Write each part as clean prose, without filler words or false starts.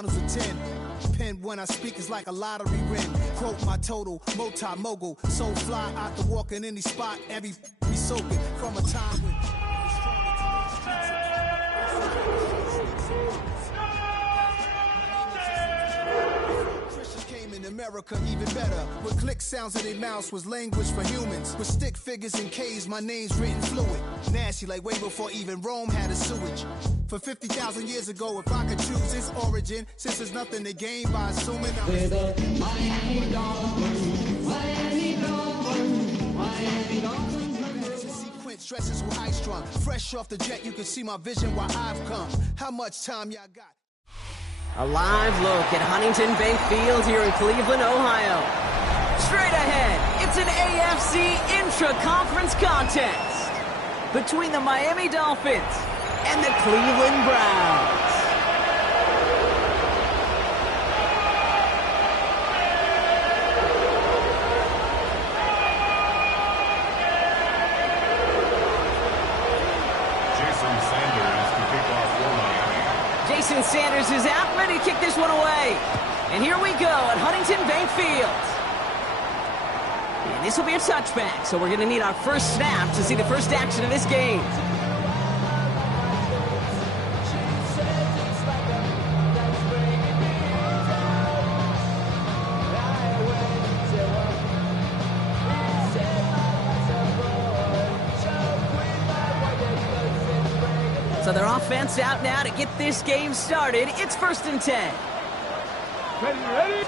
finals of 10. Pen when I speak is like a lottery win. Quote my total, multi-mogul. So fly out the walk in any spot. Every be soaking from a time when Christians came in America even better. With click sounds in their mouths was language for humans. With stick figures and K's, my name's written fluid. Nasty like way before even Rome had a sewage. For 50,000 years ago, if I could choose its origin, since there's nothing to gain by assuming I'm Miami Dolphins, Miami Dolphins, Miami Dolphins. Sequence dresses with high strung. Fresh off the jet, you can see my vision why I've come. How much time y'all got? A live look at Huntington Bank Field here in Cleveland, Ohio. Straight ahead, it's an AFC intra-conference contest between the Miami Dolphins and the Cleveland Browns. Jason Sanders is out, ready to kick this one away. And here we go at Huntington Bank Field. And this will be a touchback, so we're going to need our first snap to see the first action of this game. So their offense out now to get this game started. It's 1st and 10. Ready?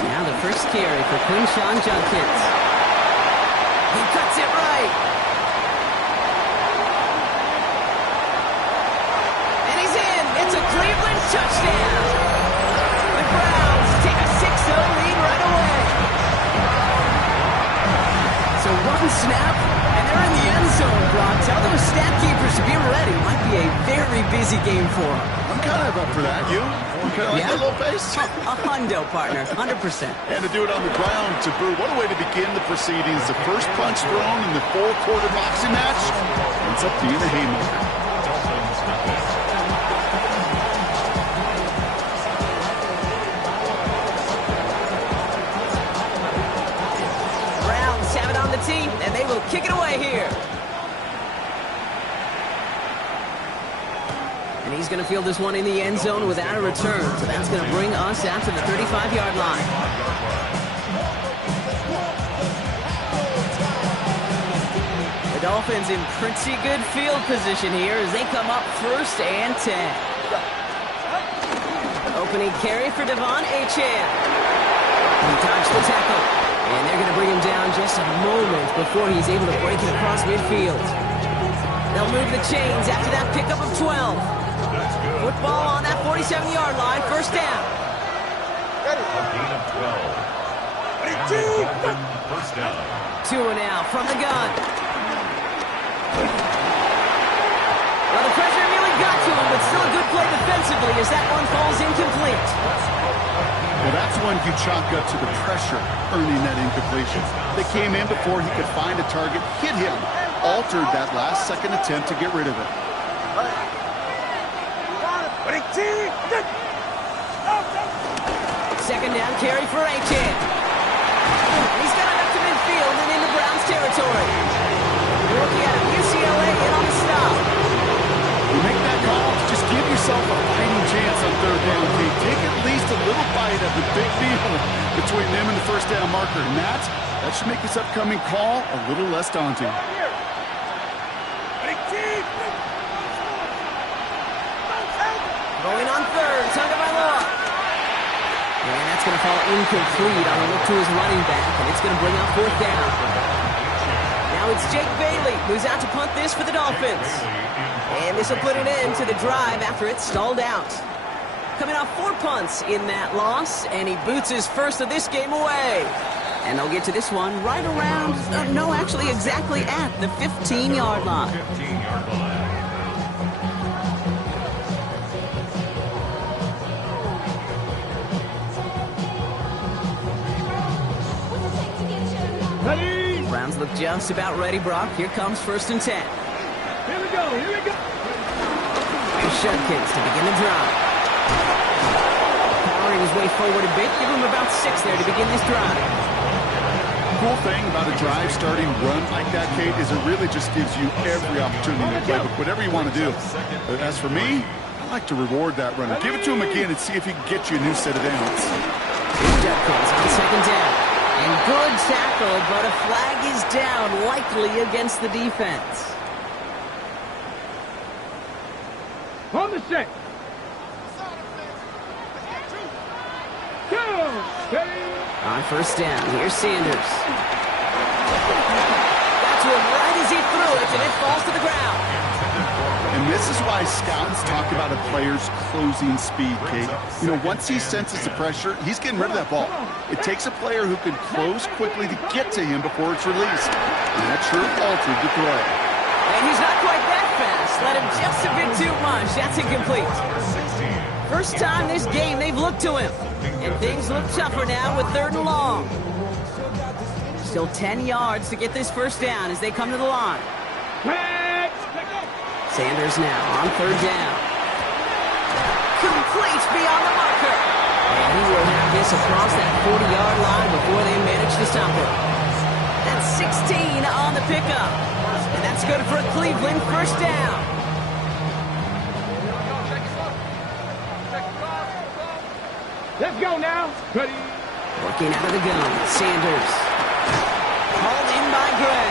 Now the first carry for Quinshawn Judkins. He cuts it right. And he's in. It's a Cleveland touchdown. The Browns take a 6-0 lead right away. So one snap, and they're in the end zone, Brock. Tell those stat keepers to be ready. Might be a very busy game for them. I'm kind of up for that. You kind of like that little pace? A hundo, partner. 100%. And to do it on the ground, to Brew, what a way to begin the proceedings. The first punch thrown in the 4-quarter boxing match ends up being a haymaker. Browns have it on the team, and they will kick it away here. And he's going to field this one in the end zone without a return. So that's going to bring us out to the 35-yard line. The Dolphins in pretty good field position here as they come up 1st and 10. Opening carry for Devon Achane. He dodged the tackle. And they're going to bring him down just a moment before he's able to break it across midfield. They'll move the chains after that pickup of 12. Football on that 47-yard line, 1st down. A gain of 12. First down. 2 now from the gun. Well, the pressure nearly got to him, but still a good play defensively as that one falls incomplete. Well, that's one you chalk up to the pressure earning that incompletion. They came in before he could find a target, hit him, altered that last-second attempt to get rid of it. 2nd down carry for Achane. He's got it up to midfield and into Browns territory. Rookie out of UCLA in on the stop. You make that call, just give yourself a fighting chance on 3rd down, Kate. Take at least a little bite of the big deal between them and the 1st down marker. And that should make this upcoming call a little less daunting. Going on 3rd, Tagovailoa. And that's going to fall incomplete on a look to his running back, and it's going to bring up 4th down. Now it's Jake Bailey who's out to punt this for the Dolphins. And this will put an end to the drive after it stalled out. Coming off 4 punts in that loss, and he boots his first of this game away. And they'll get to this one right around, no, actually exactly at the 15-yard line. 15-yard line. Browns look just about ready, Brock. Here comes 1st and 10. Here we go. Judkins to begin the drive. forward a bit. Give him about 6 there to begin this drive. Cool thing about a drive starting run like that, Kate, is it really just gives you every opportunity to play with whatever you want to do. As for me, I like to reward that runner. Give it to him again and see if he can get you a new set of downs. Judkins on second down. And good tackle, but a flag is down, likely against the defense. On the set. Go! On first down, here's Sanders. Got to him right as he threw it, and it falls to the ground. And this is why scouts talk about a player's closing speed, Kate. You know, once he senses the pressure, he's getting rid of that ball. It takes a player who can close quickly to get to him before it's released. And that sure altered the throw. And he's not quite that fast. Let him just a bit too much. That's incomplete. First time this game they've looked to him. And things look tougher now with 3rd and long. Still 10 yards to get this first down as they come to the line. Sanders now on 3rd down. Complete beyond the marker. And he will have this across that 40-yard line before they manage to stop it. That's 16 on the pickup. And that's good for a Cleveland first down. Let's go now. Ready. Working out of the gun, Sanders. Hauled in by Gray.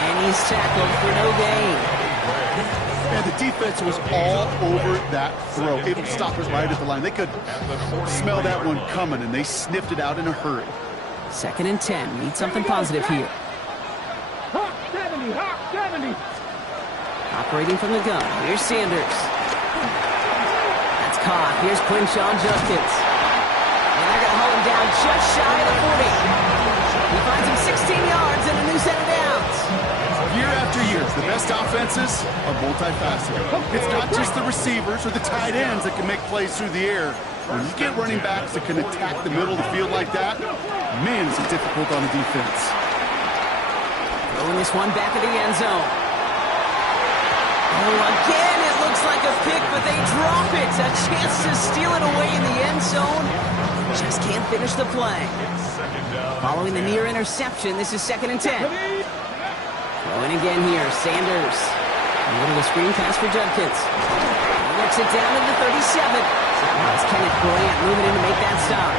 And he's tackled for no gain. And the defense was all over that throw, able to stop it right at the line. They could smell that one coming, and they sniffed it out in a hurry. 2nd and 10. Need something positive here. Hawk 70, Hawk 70. Operating from the gun. Here's Sanders. That's caught. Here's Quinshawn Judkins. And they're going to hold him down just shy of the 40. He finds him 16 yards and a new set of downs. Year after year, the best offenses are multifaceted. It's not just the receivers or the tight ends that can make plays through the air. When you get running backs that can attack the middle of the field like that, man, is it difficult on the defense. Throwing this one back of the end zone. Oh, again, it looks like a pick, but they drop it. A chance to steal it away in the end zone. Just can't finish the play. Following the near interception, this is 2nd and 10. Throwing again here, Sanders. A little screen pass for Judkins. He works it down to the 37. That's Kenneth Grant moving in to make that stop.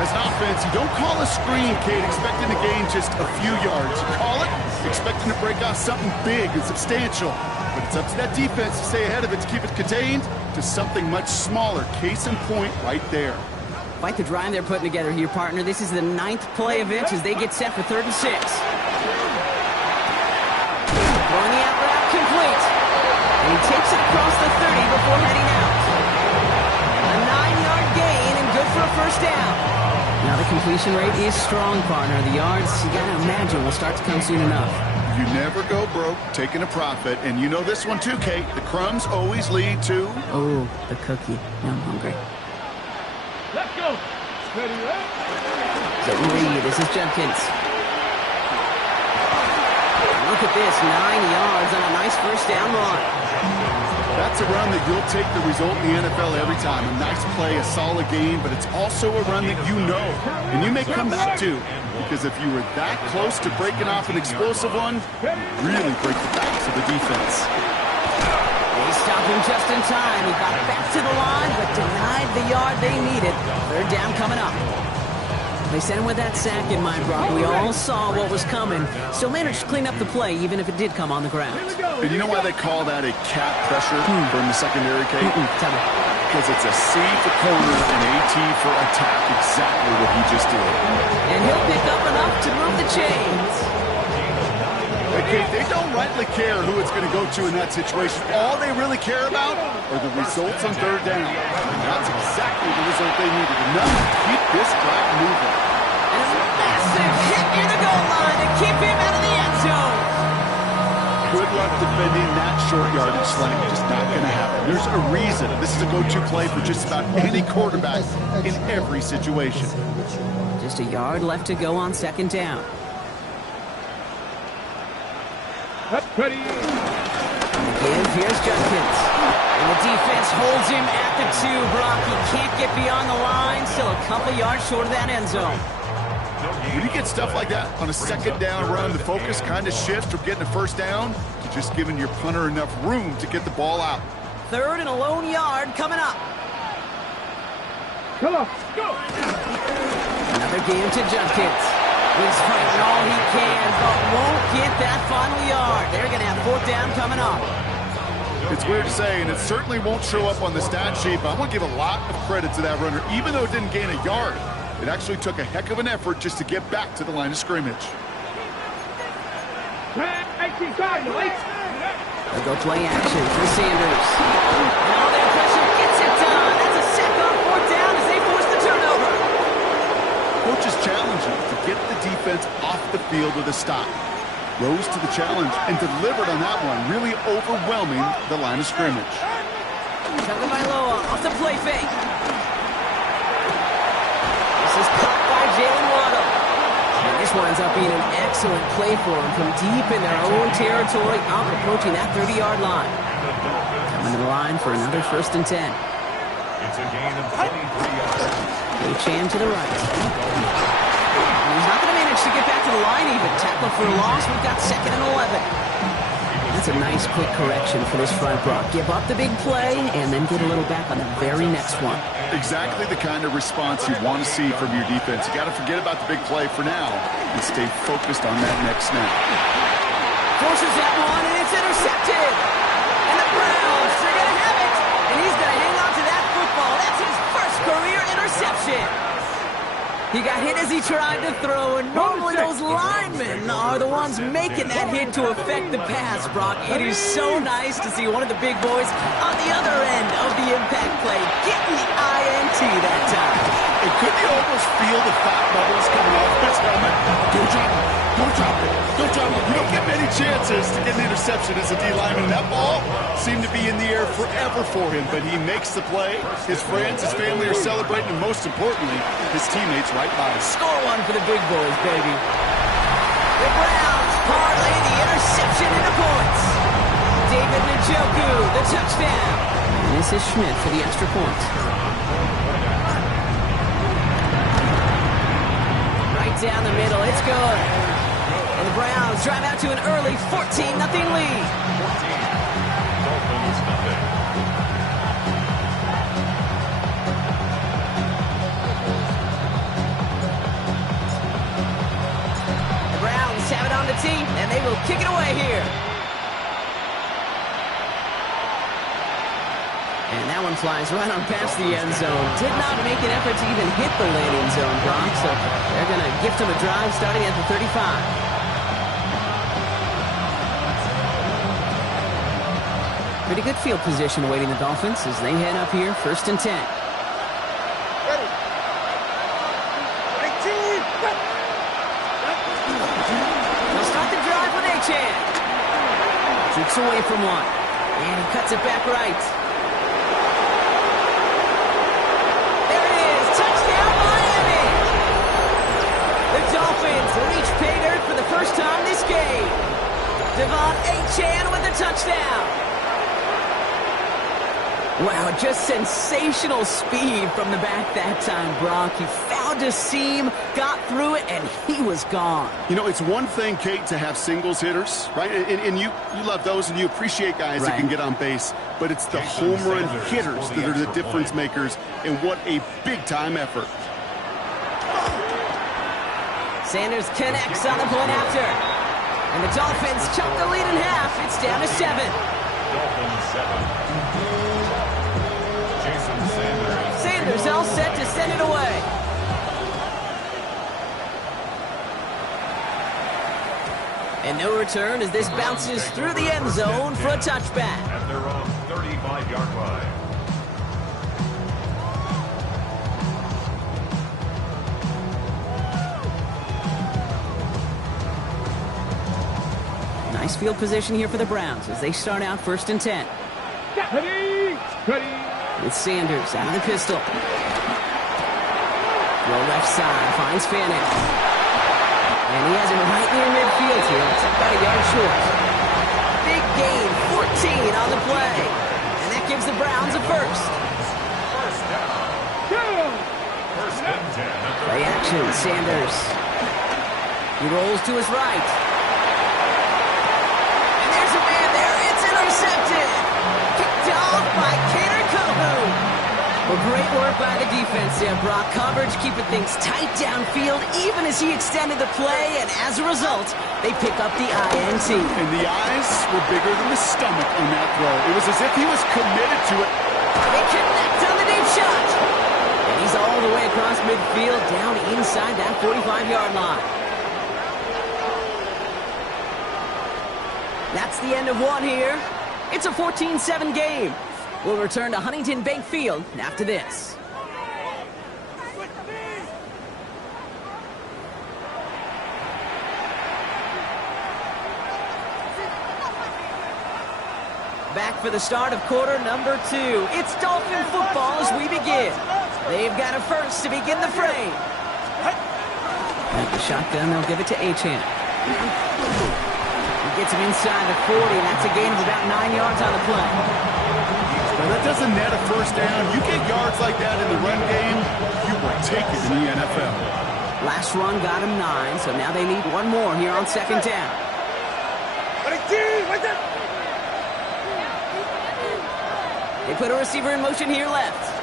As an offense, you don't call a screen, Kate, expecting to gain just a few yards. You call it expecting to break off something big and substantial. But it's up to that defense to stay ahead of it, to keep it contained to something much smaller. Case in point right there. Quite the drive they're putting together here, partner. This is the 9th play of it as they get set for 3rd and 6. Throwing the out route complete. And he takes it across the 30 before heading out. A 9-yard gain and good for a first down. Now the completion rate is strong, partner. The yards, you gotta imagine, will start to come soon enough. You never go broke taking a profit. And you know this one too, Kate. The crumbs always lead to... Oh, the cookie. Now I'm hungry. Let's go. Ready, right? Getting ready. This is Judkins. Look at this, 9 yards on a nice first down run. That's a run that you'll take the result in the NFL every time. A nice play, a solid game, but it's also a run that you know, and you may come back to. Because if you were that close to breaking off an explosive one, you really break the backs of the defense. They stopped him just in time. He got back to the line, but denied the yard they needed. 3rd down coming up. They sent him with that sack in mind, Brock. We all saw what was coming. Still managed to clean up the play, even if it did come on the ground. And you know why they call that a cat pressure from the secondary, Kate? Tell me. Because it's a C for corner and AT for attack. Exactly what he just did. And he'll pick up enough to move the chains. Okay, they don't rightly care who it's going to go to in that situation. All they really care about are the results on 3rd down. And that's exactly the result they needed. Enough to keep this drive moving. And a massive hit near the goal line to keep him out of the end zone. Good luck defending that short yardage slang. Just not going to happen. There's a reason this is a go-to play for just about any quarterback in every situation. Just a yard left to go on 2nd down. Ready. Again, here's Judkins. And the defense holds him at the 2, Brock. He can't get beyond the line. Still a couple yards short of that end zone. When you get stuff like that on a second down run, the focus kind of shifts from getting a first down to just giving your punter enough room to get the ball out. 3rd and a lone yard coming up. Come on, go! Another game to Junkins. He's fighting all he can, but won't get that final yard. They're going to have 4th down coming up. It's weird to say, and it certainly won't show up on the stat sheet, but I want to give a lot of credit to that runner. Even though it didn't gain a yard, it actually took a heck of an effort just to get back to the line of scrimmage. They'll go play action for Sanders. And all that pressure gets it done. That's a sack on 4th down as they force the turnover. Coach's challenge to get the defense off the field with a stop. Rose to the challenge and delivered on that one, really overwhelming the line of scrimmage. Tagovailoa off the play fake. This is caught by Jalen Waddle. And this winds up being an excellent play for him from deep in their own territory, up approaching that 30-yard line. Coming to the line for another 1st and 10. It's a gain of 23 yards. Chan to the right. And he's not going to manage to get back to the line even. Tackle for a loss. We've got 2nd and 11. That's a nice quick correction for this front, Brock. Give up the big play and then get a little back on the very next one. Exactly the kind of response you want to see from your defense. You got to forget about the big play for now and stay focused on that next snap. Forces that one, and it's intercepted. And the Browns are going to have it. And he's going to hang on to that football. That's his first career interception. He got hit as he tried to throw, and normally those linemen are the ones making that hit to affect the pass, Brock. It is so nice to see one of the big boys on the other end of the impact play getting the INT that time. And couldn't you almost feel the fat bubbles coming off his helmet? Don't drop it. Don't drop it. Don't drop it. You don't get many chances to get an interception as a D lineman. That ball seemed to be in the air forever for him, but he makes the play. His friends, his family are celebrating, and most importantly, his teammates right by him. Score one for the big boys, baby. The Browns parlay the interception into points. David Njoku, the touchdown. And this is Schmidt for the extra point. Right down the middle, it's good. And the Browns drive out to an early 14-0 lead. 14. Dolphins nothing. The Browns have it on the tee, and they will kick it away here. And that one flies right on past the end zone. Did not make an effort to even hit the landing zone, Brock, so they're going to gift him a drive starting at the 35. Pretty good field position awaiting the Dolphins as they head up here, 1st and 10. Ready. 18. They'll start the drive with Achan. Jukes away from one, and he cuts it back right. There it is, touchdown Miami! The Dolphins reach pay dirt for the first time this game. Devon Achan with the touchdown. Wow, just sensational speed from the back that time, Brock. He found a seam, got through it, and he was gone. You know, it's one thing, Kate, to have singles hitters, right? And you love those, and you appreciate guys that can get on base. But it's the home run hitters that are the difference makers, and what a big-time effort. Sanders connects on the point after. And the Dolphins chop the lead in half. It's down to 7. Dolphins 7. Sanders all set to send it away. And no return as this bounces through the end zone for a touchback. At their own 35-yard line. Nice field position here for the Browns as they start out 1st and 10. Ready. Ready. With Sanders out of the pistol. Throw left side, finds Fanning. And he has him right near midfield here. It's about a yard short. Big gain, 14 on the play. And that gives gives the Browns a first. First down. First and 10. Play action, Sanders. He rolls to his right. And there's a man there. It's intercepted. Kicked off by Cater Kohu. Well, great work by the defense there, Brock. Coverage keeping things tight downfield, even as he extended the play, and as a result, they pick up the INT. And the eyes were bigger than the stomach on that throw. It was as if he was committed to it. They connect on the deep shot. And he's all the way across midfield, down inside that 45-yard line. That's the end of one here. It's a 14-7 game. We'll return to Huntington Bank Field after this. Back for the start of quarter number 2. It's Dolphin football as we begin. They've got a first to begin the fray. At the shotgun, they'll give it to Achane. He gets him inside the 40, and that's a gain of about 9 yards on the play. Now, that doesn't net a first down. You get yards like that in the run game, you will take it in the NFL. Last run got him 9, so now they need one more here on second down. They put a receiver in motion here left.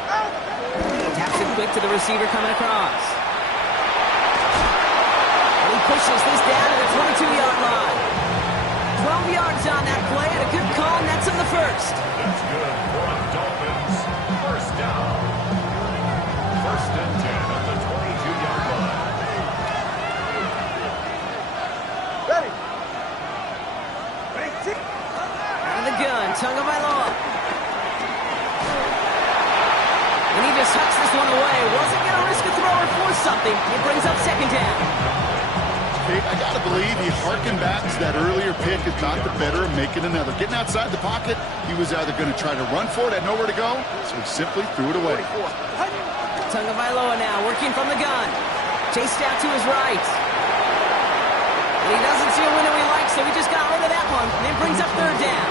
Taps it quick to the receiver coming across. And he pushes this down to the 22-yard line. 12 yards on that play, and a good call, and that's on the first. That's good for the Dolphins. First down. First and 10 at the 22-yard line. Ready. Out of the gun, Tagovailoa. And he just hucks this one away. Wasn't going to risk a throw or force something. It brings up second down. I got to believe he harkened back to that earlier pick and thought the better of making another. Getting outside the pocket, he was either going to try to run for it, had nowhere to go, so he simply threw it away. Tagovailoa now working from the gun. Chased out to his right. And he doesn't see a window he likes, so he just got rid of that one. And it brings up third down.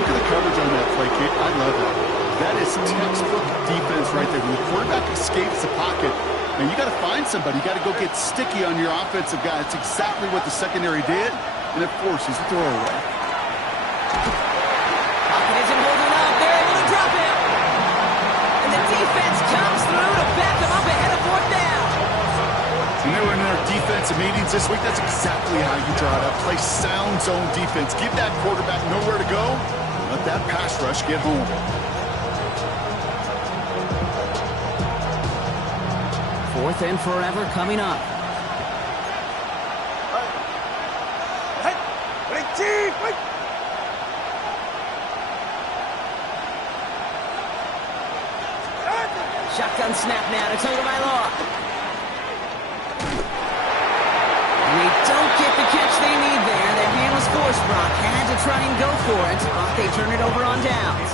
Look at the coverage on that play, Kate. I love it. That is textbook defense right there. When the quarterback escapes the pocket, and you got to find somebody. You got to go get sticky on your offensive guy. It's exactly what the secondary did, and it forces the throwaway. Pocket isn't holding up. They're able to drop him. And the defense comes through to back him up ahead of fourth down. When they were in their defensive meetings this week, that's exactly how you draw it up. Play sound zone defense. Give that quarterback nowhere to go. Let that pass rush get home. Fourth and forever coming up. Shotgun snap now to Tagovailoa. And they don't get the catch they need there. Their hand was forced, Brock. Had to try and go for it. But they turn it over on downs.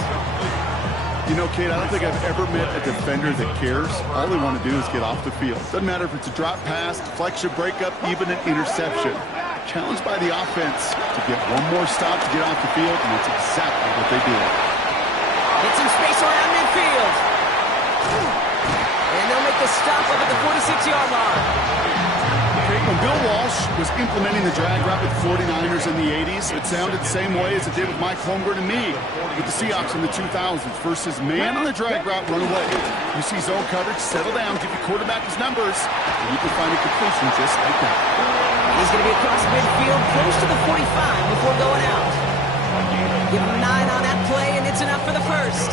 You know, Kate, I don't think I've ever met a defender that cares. All they want to do is get off the field. Doesn't matter if it's a drop pass, deflection, breakup, even an interception. Challenged by the offense to get one more stop to get off the field, and that's exactly what they did. Get some space around midfield. And they'll make the stop up at the 46-yard line. When Bill Walsh was implementing the drag route with the 49ers in the 80s, it sounded the same way as it did with Mike Holmgren and me with the Seahawks in the 2000s versus man on the drag route, run away. You see zone coverage, settle down, give your quarterback his numbers, and you can find a completion just like that. He's going to be across midfield, close to the 45 before going out. Give him 9 on that play, and it's enough for the first.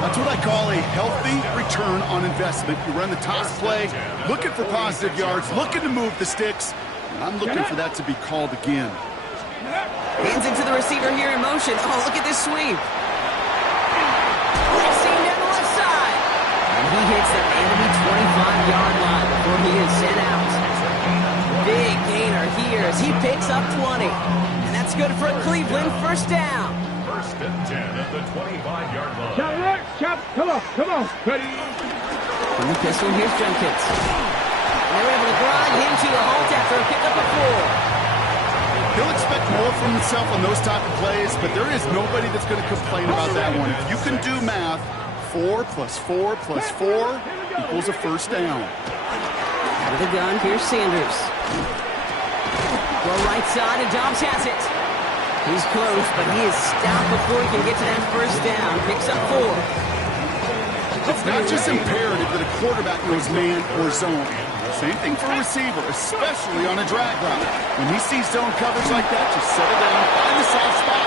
That's what I call a healthy return on investment. You run the toss play, looking for positive yards, looking to move the sticks, and I'm looking for that to be called again. Hands into the receiver here in motion. Oh, look at this sweep. Let's see him down the left side. And he hits the enemy 25-yard line before he is sent out. Big gainer here as he picks up 20. And that's good for Cleveland. First down. First and 10 at the 25-yard line. Chop, come on, ready. From the pistol, here's Junkins. And they're able to grind him to a halt after a pickup of 4. He'll expect more from himself on those type of plays, but there is nobody that's going to complain about that one. If you can do math, 4 + 4 + 4 equals a first down. Out of the gun, here's Sanders. Go right side, and Dobbs has it. He's close, but he is stopped before he can get to that first down. Picks up 4. It's not just imperative that a quarterback knows man or zone. Same thing for a receiver, especially on a drag route. When he sees zone coverage like that, just settle down, find the soft spot,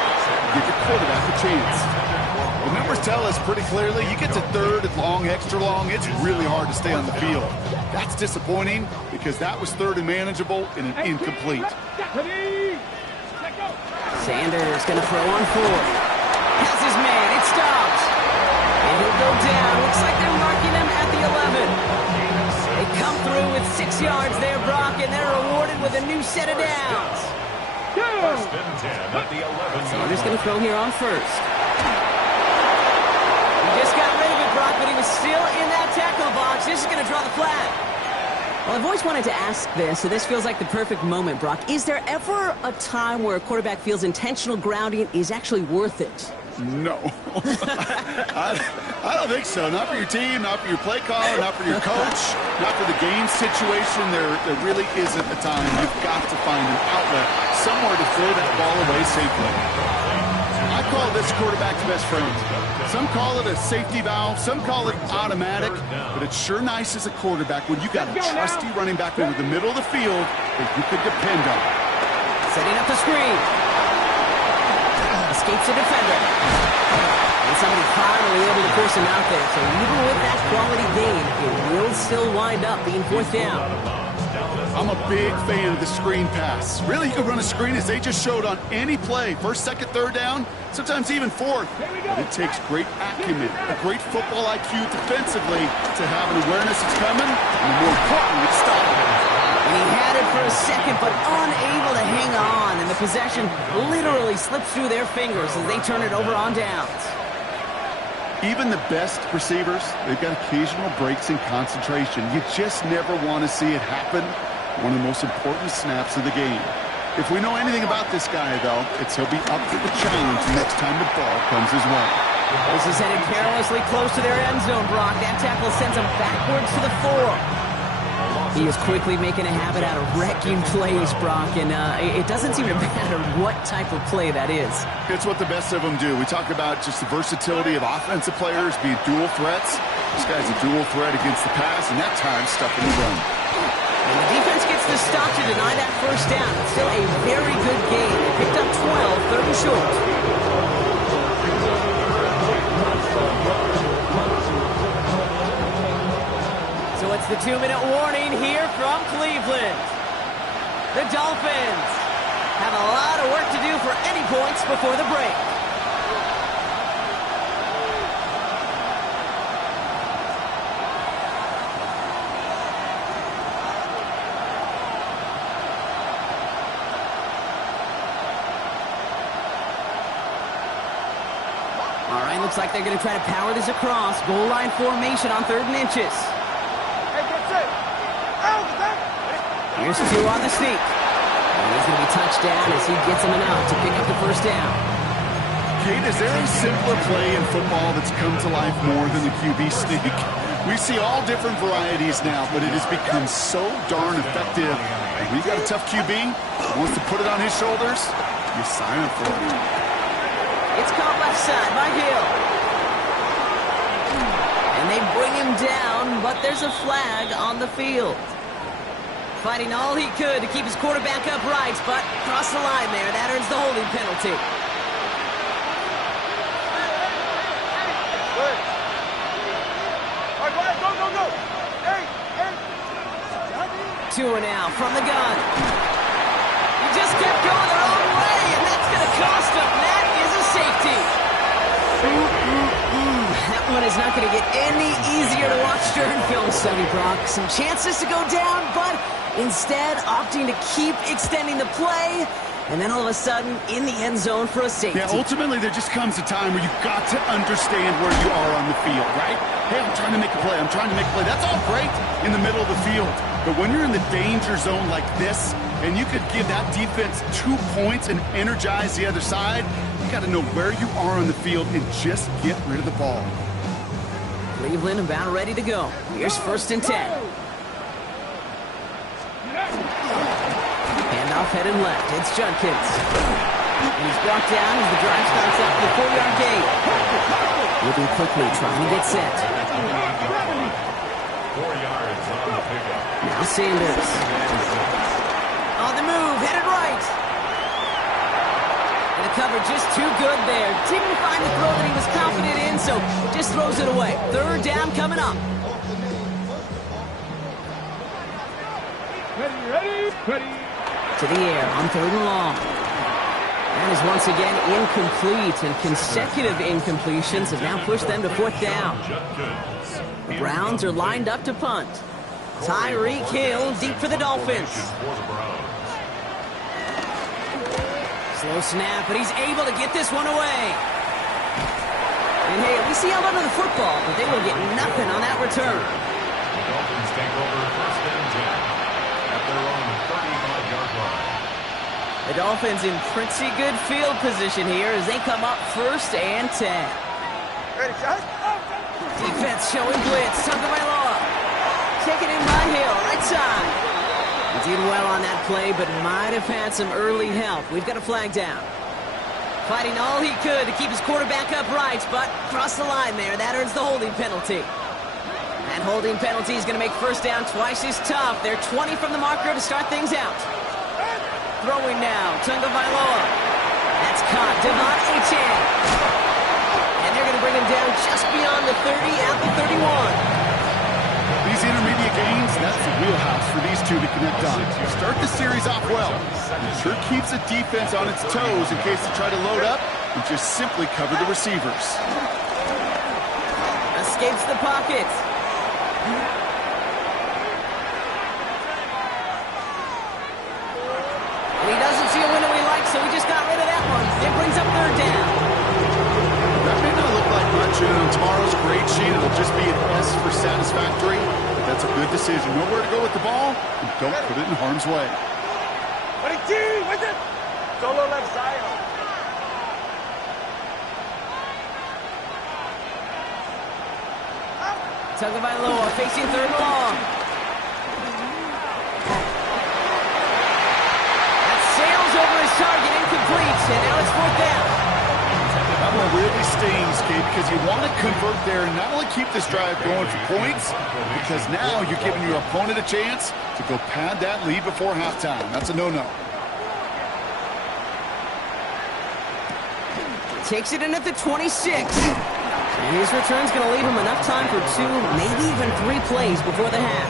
give your quarterback a chance. The numbers tell us pretty clearly, you get to third and long, extra long, it's really hard to stay on the field. That's disappointing because that was third and manageable and an incomplete. Sanders going to throw on 4. Has his man. It stops. And he'll go down. Looks like they're marking him at the 11. They come through with 6 yards there, Brock, and they're rewarded with a new set of downs. First and 10 at the 11. Sanders going to throw here on first. He just got rid of it, Brock, but he was still in that tackle box. This is going to draw the flag. Well, I've always wanted to ask this, so this feels like the perfect moment, Brock. Is there ever a time where a quarterback feels intentional grounding is actually worth it? No. I don't think so. Not for your team, not for your play caller, not for your coach, not for the game situation. There really isn't a time. You've got to find an outlet, somewhere to throw that ball away safely. I call this quarterback's best friend. Some call it a safety valve, some call it automatic, but it's sure nice as a quarterback when you got a trusty running back over the middle of the field that you could depend on. Setting up the screen. Escapes the defender. And somebody finally able to force him out there. So even with that quality gain, it will still wind up being 4th down. I'm a big fan of the screen pass. Really, you can run a screen as they just showed on any play. First, second, third down, sometimes even 4th. But it takes great acumen, a great football IQ defensively to have an awareness it's coming, and more importantly, it's stopping. And he had it for a second, but unable to hang on. And the possession literally slips through their fingers as they turn it over on downs. Even the best receivers, they've got occasional breaks in concentration. You just never want to see it happen. One of the most important snaps of the game. If we know anything about this guy, though, it's he'll be up to the challenge next time the ball comes his way. This is headed perilously close to their end zone, Brock. That tackle sends him backwards to the 4. He is quickly making a habit out of wrecking plays, Brock, and it doesn't seem to matter what type of play that is. It's what the best of them do. We talk about just the versatility of offensive players being dual threats. This guy's a dual threat against the pass, and that time stuffing the run. And the defense gets the stop to deny that first down. It's still a very good game. They picked up 12, 3rd and short. So it's the 2-minute warning here from Cleveland. The Dolphins have a lot of work to do for any points before the break. All right, looks like they're going to try to power this across. Goal line formation on 3rd and inches. Here's 2 on the sneak. And he's going to be touched down as he gets him an out to pick up the first down. Kate, is there a simpler play in football that's come to life more than the QB sneak? We see all different varieties now, but it has become so darn effective. When you got a tough QB who wants to put it on his shoulders, you sign up for it. It's caught left side by Hill. And they bring him down, but there's a flag on the field. Fighting all he could to keep his quarterback upright, but crossed the line there. That earns the holding penalty. Go. Hey. Tua now from the gun. He just kept going the wrong way, and that's going to cost him. That is a safety. That one is not going to get any easier to watch during film study, Brock. Some chances to go down, but Instead, opting to keep extending the play, and then all of a sudden, in the end zone for a safety. Yeah, ultimately, there just comes a time where you've got to understand where you are on the field, right? Hey, I'm trying to make a play. I'm trying to make a play. That's all great in the middle of the field. But when you're in the danger zone like this, and you could give that defense 2 points and energize the other side, you got to know where you are on the field and just get rid of the ball. Cleveland about ready to go. Here's 1st and 10. Handoff headed left. It's Judkins. And he's brought down as the drive starts out the 4-yard gain. Moving quickly, trying to get set. 4 yards on the pickup. Now Sanders. On the move, headed right. And the cover just too good there. Didn't find the throw that he was confident in, so just throws it away. 3rd down coming up. Ready. To the air on 3rd and long. That is once again incomplete, and consecutive incompletions have now pushed them to 4th down. The Browns are lined up to punt. Tyreek Hill deep for the Dolphins. Slow snap, but he's able to get this one away. And hey, at least he held onto the football, but they will get nothing on that return. The Dolphins take over 1st and 10 at their own 35-yard line. The Dolphins in pretty good field position here as they come up 1st and 10. Ready, shot. Defense showing blitz. Tagovailoa. Taken in by Hill, right side. He did well on that play, but might have had some early help. We've got a flag down. Fighting all he could to keep his quarterback upright, but crossed the line there. That earns the holding penalty. That holding penalty is going to make 1st down twice as tough. They're 20 from the marker to start things out. Throwing now, Tagovailoa. That's caught. Devon Achane. And they're going to bring him down just beyond the 30 at the 31. These intermediate gains, that's the wheelhouse for these two to connect on. Start the series off well. It sure keeps the defense on its toes in case they try to load up and just simply cover the receivers. Escapes the pocket. And he doesn't see a window he likes, so he just got rid of that one. It brings up 3rd down. That may not look like much on tomorrow's grade sheet. It'll just be an S for satisfactory. But that's a good decision. Know where to go with the ball, and don't put it in harm's way. Ready, T. With it. Solo left side. Tagovailoa facing 3rd and long. That sails over his target, incomplete, and now it's 4th down. That one really stings, Kate, because you want to convert there and not only keep this drive going for points, because now you're giving your opponent a chance to go pad that lead before halftime. That's a no-no. Takes it in at the 26. And his return's going to leave him enough time for 2, maybe even 3 plays before the half.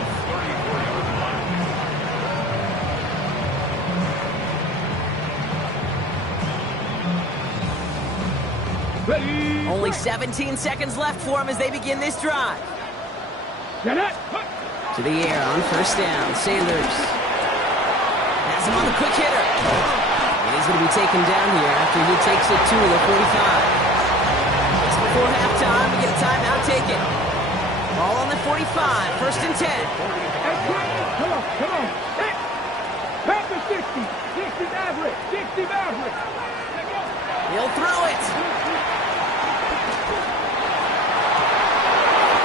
Ready. Only 17 seconds left for him as they begin this drive. Get it. To the air on 1st down. Sanders has him on the quick hitter. And he's going to be taken down here after he takes it to the 45. It's before halftime. We get a timeout taken. Ball on the 45. 1st and 10. Hey, come on. Hey. Back to 60. 60 average. 60 average. He'll throw it.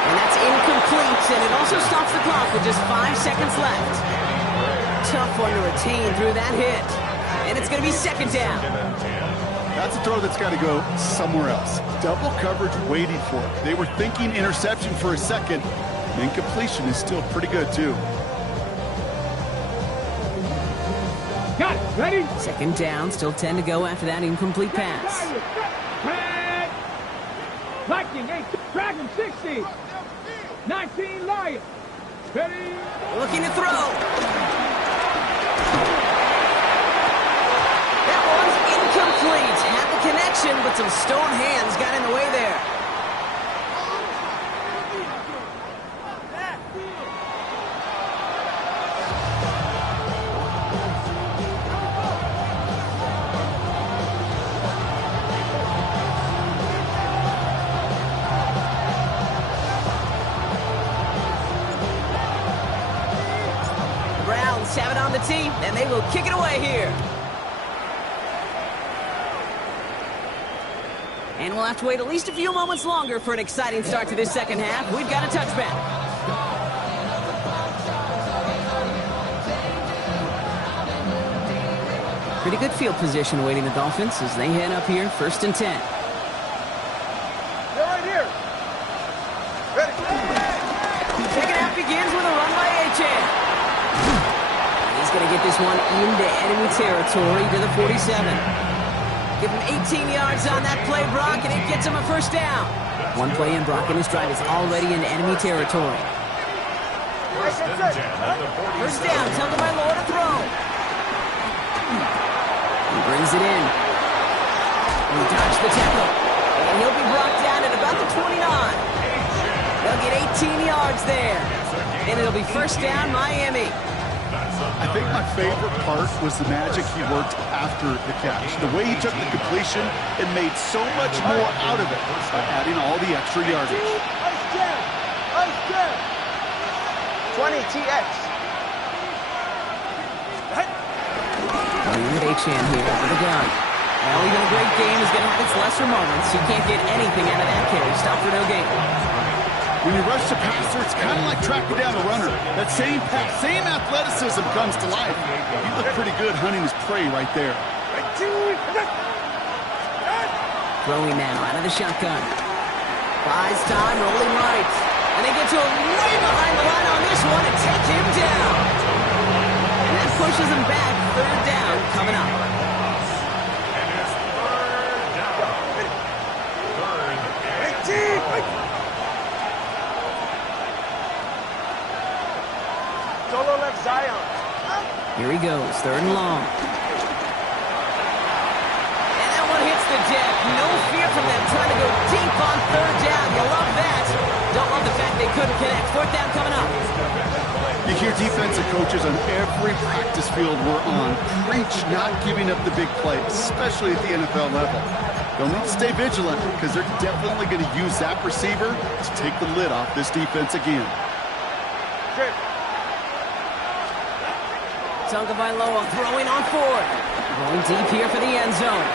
And that's incomplete, and it also stops the clock with just 5 seconds left. Tough one to retain through that hit. And it's going to be 2nd down. That's a throw that's got to go somewhere else. Double coverage waiting for it. They were thinking interception for a second. Incompletion is still pretty good, too. Got it. Ready. 2nd down, still 10 to go after that incomplete pass. Viking 8, Dragon 60. 19 Lions. Ready. Looking to throw. That one's incomplete. Had the connection, but some stone hands got in the way there. Bucks have it on the tee, and they will kick it away here. And we'll have to wait at least a few moments longer for an exciting start to this second half. We've got a touchback. Pretty good field position awaiting the Dolphins as they head up here, 1st and 10. They're right here. Ready. Second half begins with a run by Achane. He's going to get this one into enemy territory to the 47. Give him 18 yards on that play, Brock, and it gets him a first down. One play in, Brock, and his drive is already in enemy territory. First and 10 at the 47. First down, tell them my Lord to throw. He brings it in. He dodged the tackle. And he'll be brought down at about the 29. They'll get 18 yards there. And it'll be first down, Miami. I think my favorite part was the magic he worked after the catch. The way he took the completion and made so much more out of it by adding all the extra yardage. Ice jam. Ice jam. 20 TX. With Achane here with the gun. Well, even a great game is going to have its lesser moments. You can't get anything out of that carry. Stop for no gain. When you rush the passer, it's kind of like tracking down a runner. That same athleticism comes to life. He looked pretty good hunting his prey right there. Throwing now out of the shotgun. Buys time, rolling right. And they get to him way behind the line on this one and take him down. And that pushes him back. Third down coming up. And it's third down. Third and 8. Solo left Zion. Here he goes, 3rd and long. And that one hits the deck. No fear from them trying to go deep on 3rd down. You love that. Don't love the fact they couldn't connect. 4th down coming up. You hear defensive coaches on every practice field we're on preach not giving up the big play, especially at the NFL level. They'll need to stay vigilant because they're definitely going to use that receiver to take the lid off this defense again. Tagovailoa throwing on 4th. Going deep here for the end zone.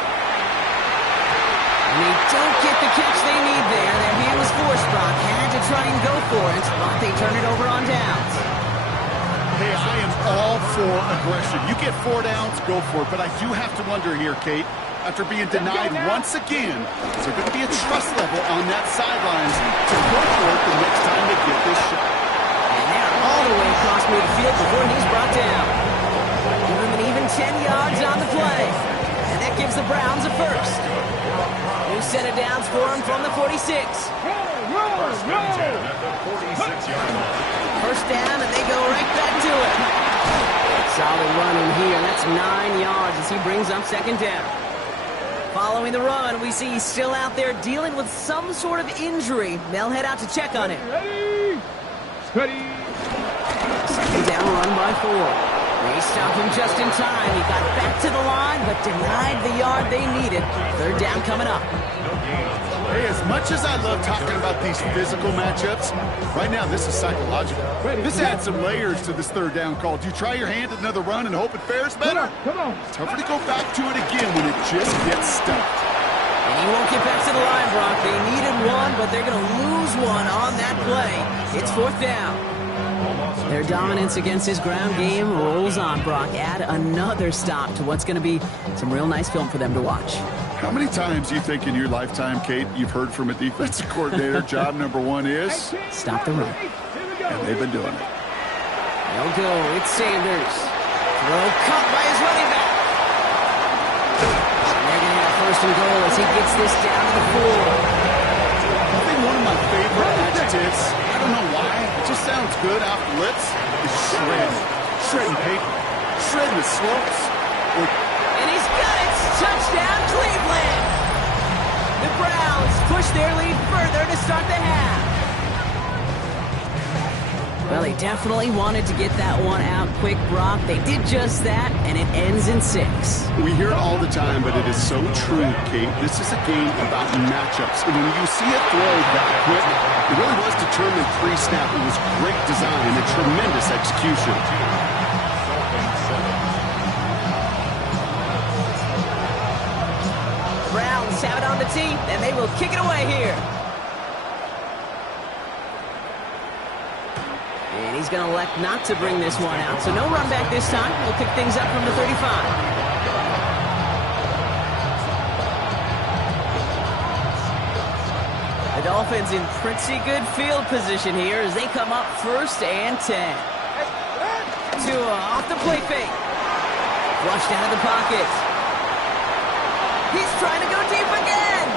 And they don't get the catch they need there. Their hand was forced, Brock. Had to try and go for it, but they turn it over on downs. Hey, I am all for aggression. You get 4 downs, go for it. But I do have to wonder here, Kate, after being denied once again, is there going to be a trust level on that sidelines to go for it the next time they get this shot? And they're all the way across midfield before he's brought down. Give him an even 10 yards on the play. And that gives the Browns a first. New set of downs for him from the 46. First and 10 at the 46-yard line. First down, and they go right back to it. Solid run in here. That's 9 yards as he brings up 2nd down. Following the run, we see he's still out there dealing with some sort of injury. They'll head out to check on him. Ready. Steady. 2nd down, run by 4. They stopped him just in time. He got back to the line, but denied the yard they needed. 3rd down coming up. Hey, as much as I love talking about these physical matchups, right now this is psychological. This adds some layers to this 3rd down call. Do you try your hand at another run and hope it fares better? Come on. It's tougher to go back to it again when it just gets stuffed. And he won't get back to the line, Brock. They needed one, but they're going to lose one on that play. It's 4th down. Their dominance against his ground game rolls on, Brock. Add another stop to what's going to be some real nice film for them to watch. How many times do you think in your lifetime, Kate, you've heard from a defensive coordinator, job number 1 is? Stop the run. And they've been doing it. They'll go. It's Sanders. Throw caught by his running back. And they're going to have 1st and goal as he gets this down to the 4. I think one of my favorite adjectives, I don't know why, it just sounds good off the lips, is shredding. Shredding paper. Shredding the slopes. And he's got it! Touchdown, Cleveland! The Browns push their lead further to start the half. Well, they definitely wanted to get that one out quick, Brock. They did just that, and it ends in 6. We hear it all the time, but it is so true, Kate. This is a game about matchups. And when you see a throw that quick, it really was determined pre-snap. It was great design and tremendous execution. team, and they will kick it away here. And he's going to elect not to bring this one out, so no run back this time. He'll pick things up from the 35. The Dolphins in pretty good field position here as they come up 1st and 10. Tua off the play fake. Flushed out of the pocket. He's trying to go deep again.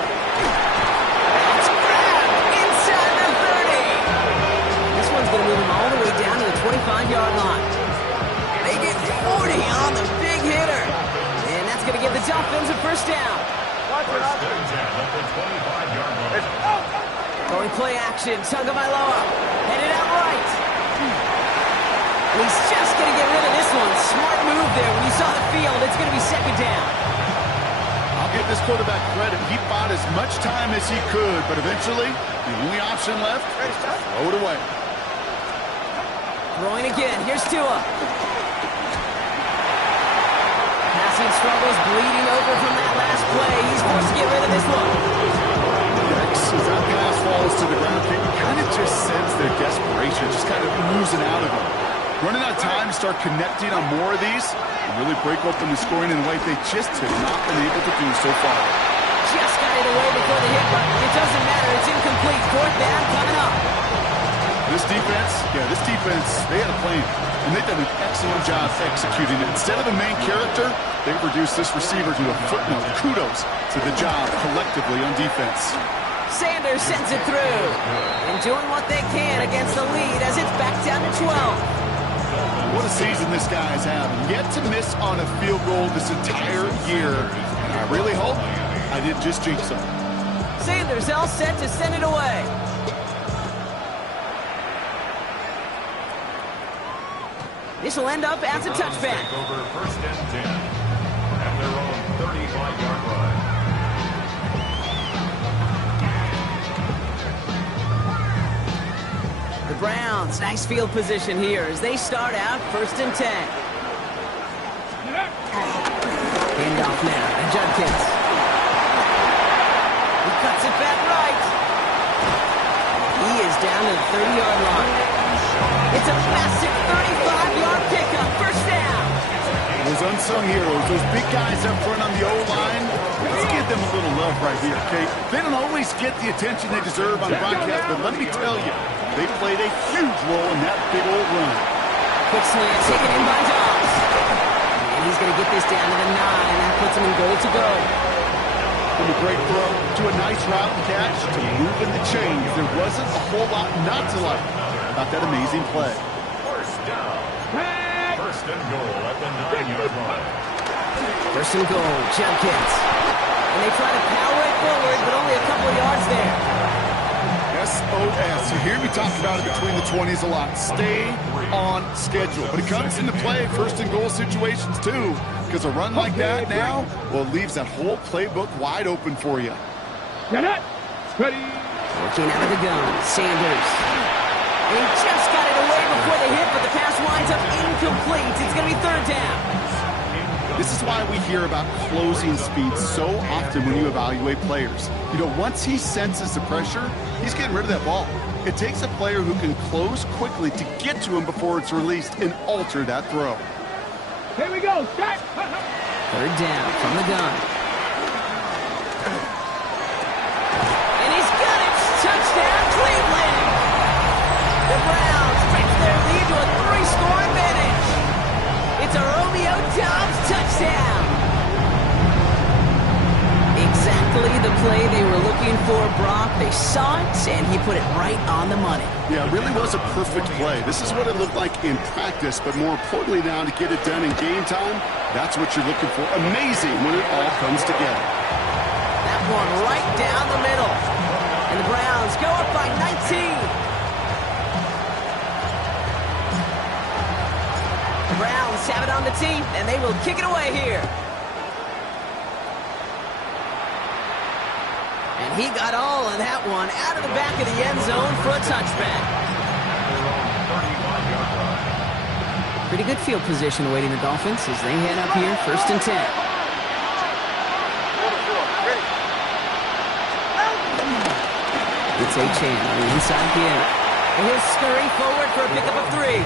It's grabbed inside the 30. This one's going to move him all the way down to the 25-yard line. They get 40 on the big hitter. And that's going to give the Dolphins a 1st down. First and 10 at the 25-yard line. Going play action, Tagovailoa, headed out right. And he's just going to get rid of this one. Smart move there. When you saw the field, it's going to be 2nd down. I'll give this quarterback credit. He bought as much time as he could, but eventually, the only option left is to throw it away. Throwing again. Here's Tua. Passing struggles, bleeding over from that last play. He's forced to get rid of this one. As that pass falls to the ground, you kind of just sense their desperation, just kind of oozing out of them. Running out of time to start connecting on more of these and really break open the scoring in a way they just have not been able to do so far. Just got it away before the hit, but it doesn't matter. It's incomplete. 4th down coming up. This defense, they had a plan, and they've done an excellent job executing it. Instead of a main character, they've reduced this receiver to a footnote. Kudos to the job collectively on defense. Sanders sends it through. And doing what they can against the lead as it's back down to 12. What a season this guy's having. Yet to miss on a field goal this entire year. And I really hope I didn't just jinx him. Sanders all set to send it away. This will end up as a touchback. Take over 1st and 10 at their own 35-yard line. The Browns, nice field position here as they start out 1st and 10. Handoff now to Judkins. He cuts it back right. He is down to the 30-yard line. It's a massive 35-yard pickup, 1st down. Those unsung heroes, those big guys up front on the O-line, let's give them a little love right here, okay? They don't always get the attention they deserve on broadcast, but let me tell you, they played a huge role in that big old run. Quick slant taken in by Dobbs. And he's going to get this down to the 9. That puts him in goal to go. From a great throw to a nice route and catch to moving the chains. There wasn't a whole lot not to like about that amazing play. 1st down. 1st and goal at the 9-yard line. 1st and goal, Judkins. And they try to power it forward, but only a couple of yards there. SOS. You hear me talk about it between the 20s a lot. Stay on schedule. But it comes into play 1st and goal situations too. Because a run like that now, well, it leaves that whole playbook wide open for you. Ready? Working out of the gun, Sanders. And he just got it away before the hit, but the pass winds up incomplete. It's going to be 3rd down. This is why we hear about closing speed so often when you evaluate players. You know, once he senses the pressure, he's getting rid of that ball. It takes a player who can close quickly to get to him before it's released and alter that throw. Here we go. Shot. 3rd down from the gun. And he's got it. Touchdown, Cleveland. The Browns stretch their lead to a 3-score advantage. It's a Romeo Dobbs touchdown. Exactly the play they were looking for, Brock. They saw it, and he put it right on the money. Yeah, it really was a perfect play. This is what it looked like in practice, but more importantly now to get it done in game time, that's what you're looking for. Amazing when it all comes together. That one right down the middle. And the Browns go up by 19. The Browns have it on the team, and they will kick it away here. And he got all of that one out of the back of the end zone for a touchback. Pretty good field position awaiting the Dolphins as they head up here 1st and 10. It's A-Chan on the inside give. And he'll scurry forward for a pickup of 3.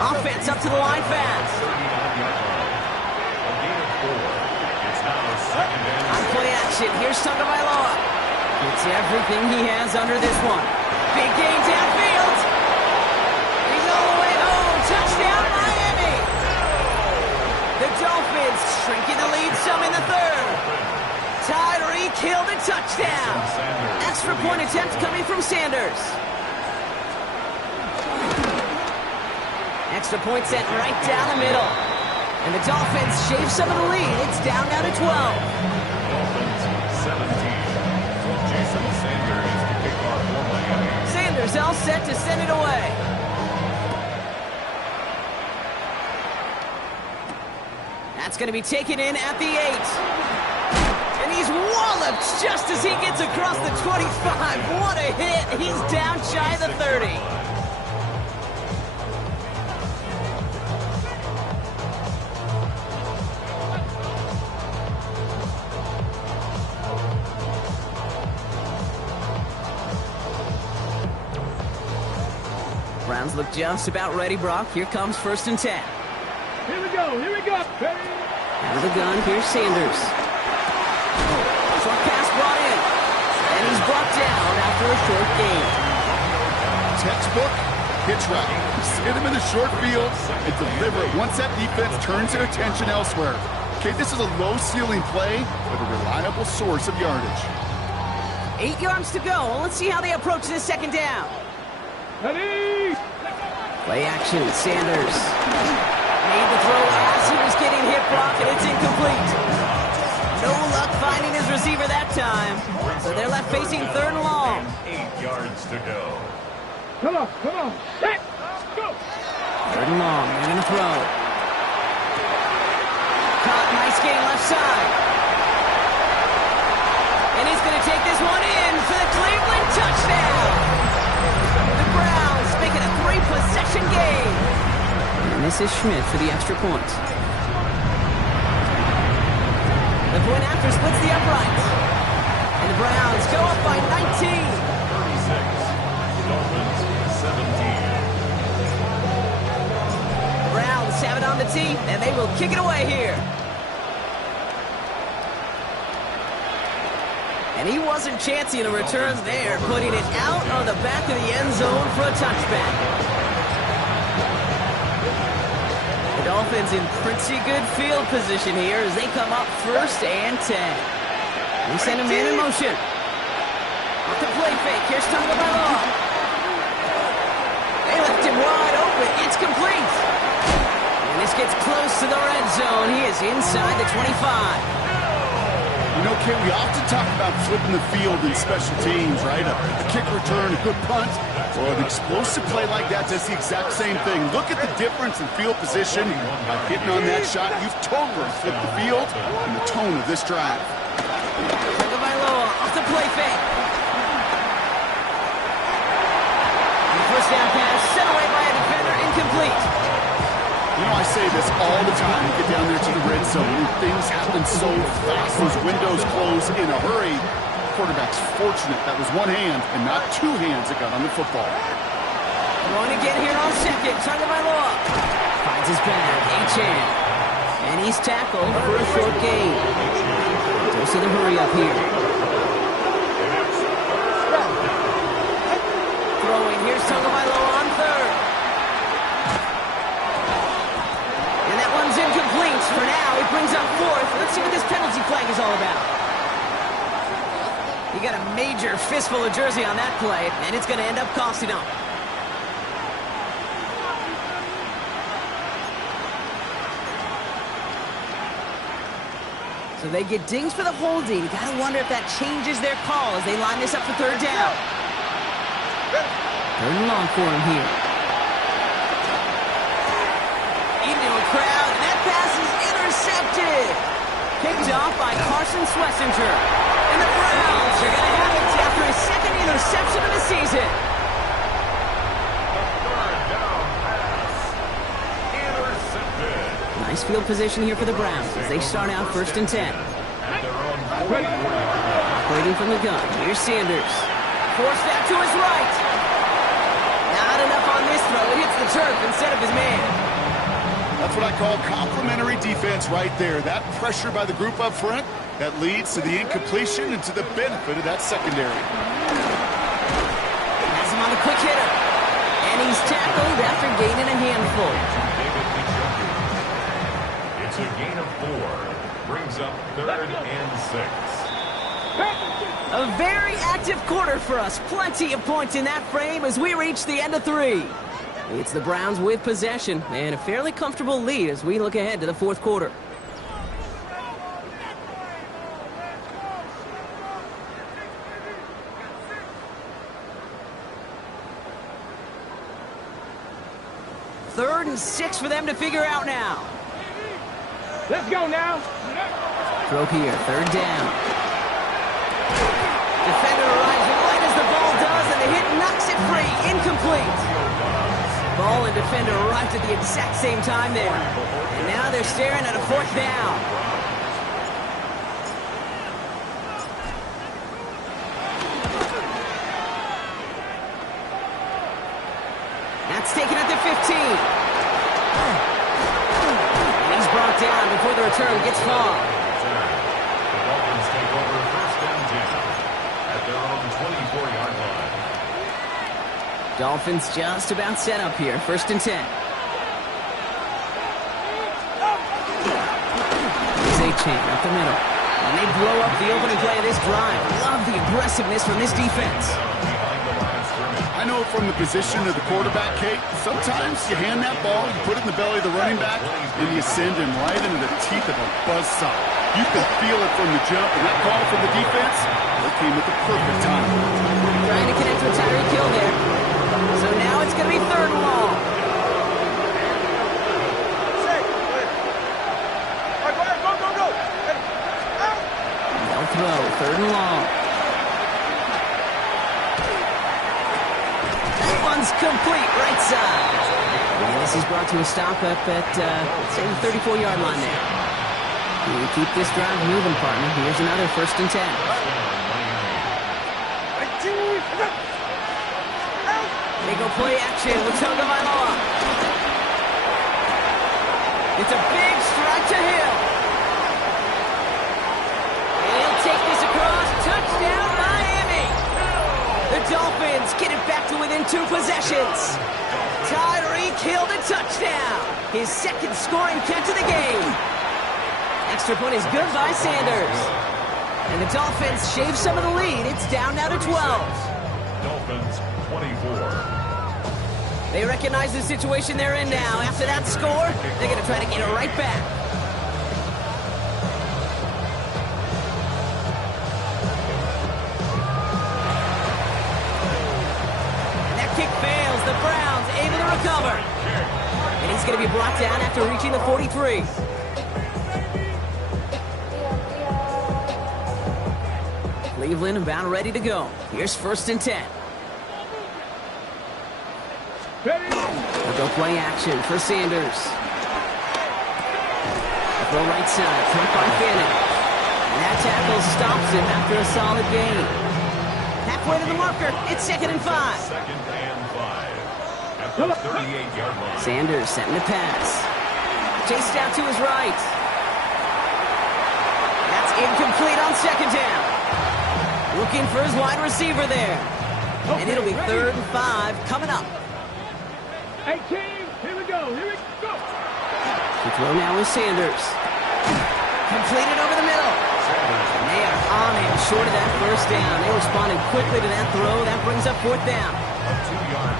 Offense up to the line fast. On play action, here's Tagovailoa. Gets everything he has under this one. Big gain downfield. He's all the way home. Touchdown, Miami. The Dolphins shrinking the lead some in the third. Tyreek Hill the touchdown. Extra point attempt coming from Sanders. Extra point set right down the middle. And the Dolphins shave some of the lead. It's down now to 12. Dolphins 17. Jason Sanders to kick off for Miami. Sanders all set to send it away. That's going to be taken in at the 8. And he's walloped just as he gets across the 25. What a hit. He's down shy of the 30. Browns look just about ready, Brock. Here comes 1st and 10. Here we go. Out of the gun, here's Sanders. Short pass brought in. And he's brought down after a short gain. Textbook pitch route. Hit him in the short field and deliver it once that defense turns their attention elsewhere. Okay, this is a low-ceiling play, but a reliable source of yardage. 8 yards to go. Let's see how they approach this second down. Ready? Play action, Sanders. Made the throw as he was getting hit, Brock, and it's incomplete. No luck finding his receiver that time. So they're left facing 3rd and long. 8 yards to go. Come on. Set. Go. 3rd and long. They're going to throw. Caught, nice gain left side. And he's going to take this one in for the Cleveland touchdown. The Browns making a 3-possession game. And this is Schmidt for the extra point. The point after splits the uprights. And the Browns go up by 19. 36. Dolphins 17. Browns have it on the tee, and they will kick it away here. And he wasn't chancing a return there, putting it out on the back of the end zone for a touchback. The Dolphins in pretty good field position here as they come up 1st and 10. They send a man in motion. Off the play fake, here's Tagovailoa. They left him wide open, it's complete. And this gets close to the red zone. He is inside the 25. You know, Kate, we often talk about flipping the field in special teams, right? A kick return, a good punt. Well, an explosive play like that does the exact same thing. Look at the difference in field position. By hitting on that shot, you've totally flipped the field and the tone of this drive. Tagovailoa off the play fake. And the 1st down pass sent away by a defender, incomplete. You know, I say this all the time. You get down there to the red zone, and things happen so fast. Those windows close in a hurry. The quarterback's fortunate that was one hand and not 2 hands that got on the football. Going again here on 2nd. Tagovailoa finds his back. A-Chan. And he's tackled for a short gain. Dose of the hurry up here. Throwing. Here's Tagovailoa on 3rd. And that one's incomplete. For now, he brings up 4th. Let's see what this penalty flag is all about. He got a major fistful of jersey on that play, and it's going to end up costing him. So they get dinged for the holding. You got to wonder if that changes their call as they line this up for 3rd down. 3rd and long for him here. Into a crowd, and that pass is intercepted. Picked off by Carson Schlesinger. And the Browns are going to have it after his 2nd interception of the season. Nice field position here for the Browns as they start out 1st and 10. At their own 40. Operating from the gun. Here's Sanders. Forced out to his right. Not enough on this throw. It hits the turf instead of his man. That's what I call complimentary defense right there. That pressure by the group up front, that leads to the incompletion and to the benefit of that secondary. Has him on the quick hitter. And he's tackled after gaining a handful. It's a gain of 4. Brings up 3rd and 6. A very active quarter for us. Plenty of points in that frame as we reach the end of 3. It's the Browns with possession and a fairly comfortable lead as we look ahead to the 4th quarter. Third and 6 for them to figure out now. Let's go now. Throw here, 3rd down. Defender arrives right as the ball does, and the hit knocks it free. Incomplete. Ball and defender arrived at the exact same time there. And now they're staring at a 4th down. That's taken at the 15. And he's brought down before the return gets far. The Dolphins take over 1st and 10 at their own 24-yard line. Dolphins just about set up here. 1st and 10. Here's A-Chain up the middle. And they blow up the opening play of this drive. Love the aggressiveness from this defense. I know from the position of the quarterback, Kate, sometimes you hand that ball, you put it in the belly of the running back, and you send him right into the teeth of a buzzsaw. You can feel it from the jump, and that call from the defense, it came at the perfect time. Trying to connect with Tyreek Hill there. So now it's going to be 3rd and long. No throw, 3rd and long. That one's complete, right side. And this is brought to a stop up at, say, the 34-yard line there. You keep this drive moving, partner. Here's another 1st and 10. They go play action with Tagovailoa. It's a big strike to Hill. And he'll take this across. Touchdown, Miami. The Dolphins get it back to within 2 possessions. Tyreek Hill the touchdown. His 2nd scoring catch of the game. Extra point is good by Sanders. And the Dolphins shave some of the lead. It's down now to 12. Dolphins 24. They recognize the situation they're in now. After that score, they're going to try to get it right back. And that kick fails. The Browns able to recover. And he's going to be brought down after reaching the 43. Cleveland about ready to go. Here's 1st and 10. They'll go play action for Sanders. Throw right side, front by Fanning. And that tackle stops him after a solid gain. Halfway to the marker, it's 2nd and 5. 2nd and 5 at the 38-yard line. Sanders setting the pass. Chased out to his right. That's incomplete on 2nd down. Looking for his wide receiver there. And it'll be 3rd and 5 coming up. Hey, team, here we go. The throw now is Sanders. Completed over the middle. And they are on him short of that 1st down. They responded quickly to that throw. That brings up 4th down.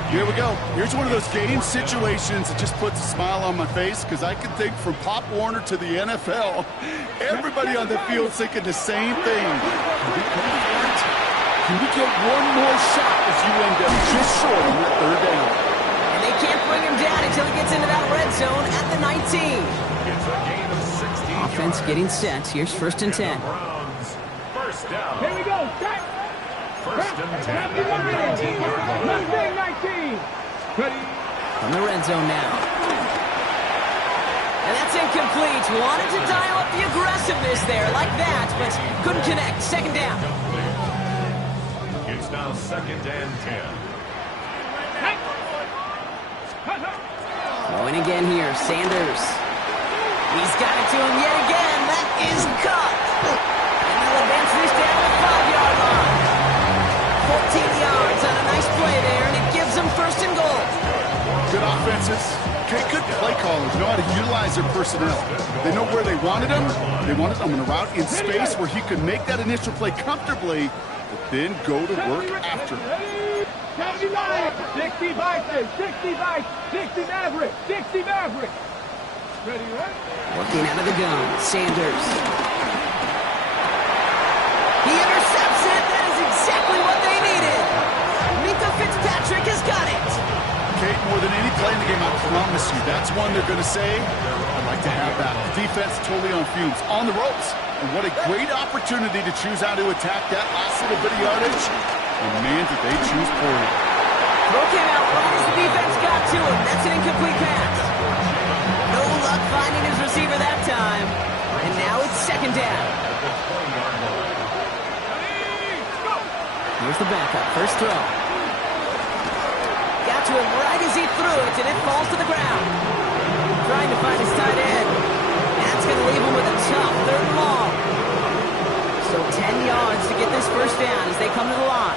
Here we go. Here's one of those game situations that just puts a smile on my face because I can think from Pop Warner to the NFL. Everybody on the field thinking the same thing. Can we get one more shot as you end up just short on that 3rd down? And they can't bring him down until he gets into that red zone at the 19. It's a gain of 16. Offense getting set. Here's 1st and 10. Browns 1st down. Here we go. 1st and 10 at the 19-yard line. 19. Ready. From the red zone now. And that's incomplete. Wanted to dial up the aggressiveness there like that, but couldn't connect. 2nd down. second and 10. Going again here, Sanders. He's got it to him yet again. That is cut. And they'll advance this down to the 5-yard line. 14 yards on a nice play there, and it gives them first and goal. Good offenses. Okay, good play callers know how to utilize their personnel. They know where they wanted him. They wanted him in a route in space where he could make that initial play comfortably, but then go to work after. 60 Vikings, 60 Vikings, 60 Mavericks, 60 Mavericks. Ready, right? Working out of the gun, Sanders. He intercepts it. That is exactly what they needed. Mika Fitzpatrick has got it. Kate, more than any play in the game, I promise you, that's one they're going to say, I'd like to have that. Defense totally on fumes, on the ropes. And what a great opportunity to choose how to attack that last little bit of yardage. And man, did they choose poorly. Throw came out right as the defense got to him. That's an incomplete pass. No luck finding his receiver that time. And now it's second down. Here's the backup. First throw. Got to him right as he threw it, and it falls to the ground. Trying to find his tight end. That's going to leave him with a tough third and long. So 10 yards to get this first down as they come to the line.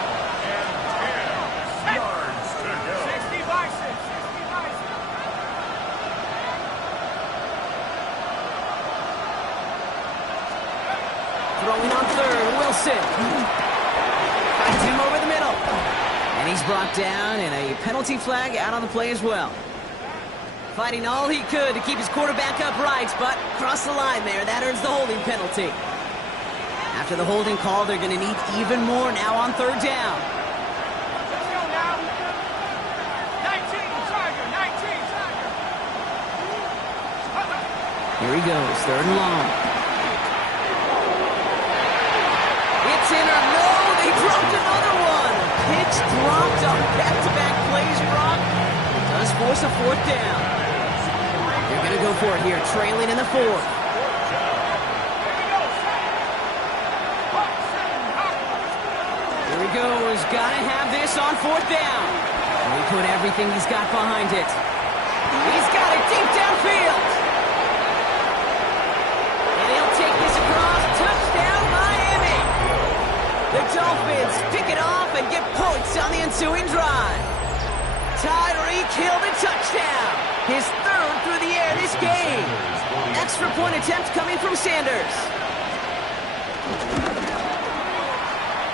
Throwing on third, Wilson. Finds him over the middle. And he's brought down, and a penalty flag out on the play as well. Fighting all he could to keep his quarterback upright, but crossed the line there. That earns the holding penalty. After the holding call, they're going to need even more now on third down. Let's go now. 19, Tiger, 19, Tiger. Here he goes, third and long. It's in or no, they dropped another one. Pitch dropped on back-to-back plays, Brock. It does force a fourth down. They're going to go for it here, trailing in the fourth. Here he goes, got to have this on fourth down. And he put everything he's got behind it. He's got it deep downfield. And he'll take this across, touchdown Miami. The Dolphins pick it off and get points on the ensuing drive. Tyreek Hill the touchdown. His third through the air this game. Extra point attempt coming from Sanders.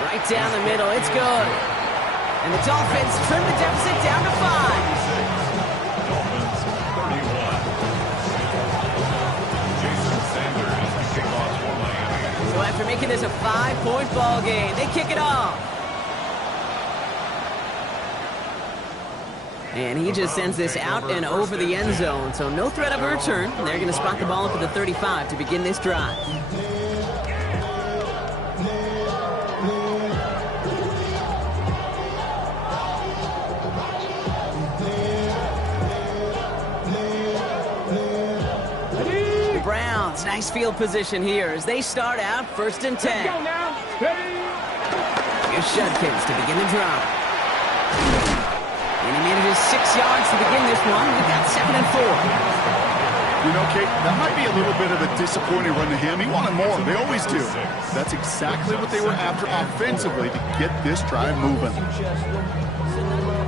Right down the middle, it's good. And the Dolphins trim the deficit down to 5. Dolphins 31. Jason Sanders, the kickoff for Miami. So after making this a 5-point ball game, they kick it off. And he just sends this out and over the end zone, so no threat of a return. They're going to spot the ball up at the 35 to begin this drive. The Browns, nice field position here as they start out first and 10. Let's go now. Ready? Here's Shudkins to begin the drive. And he manages 6 yards to begin this one. We've got 2nd and 4. You know, Kate, that might be a little bit of a disappointing run to him. He wanted more. They always do. That's exactly what they were after offensively to get this drive moving.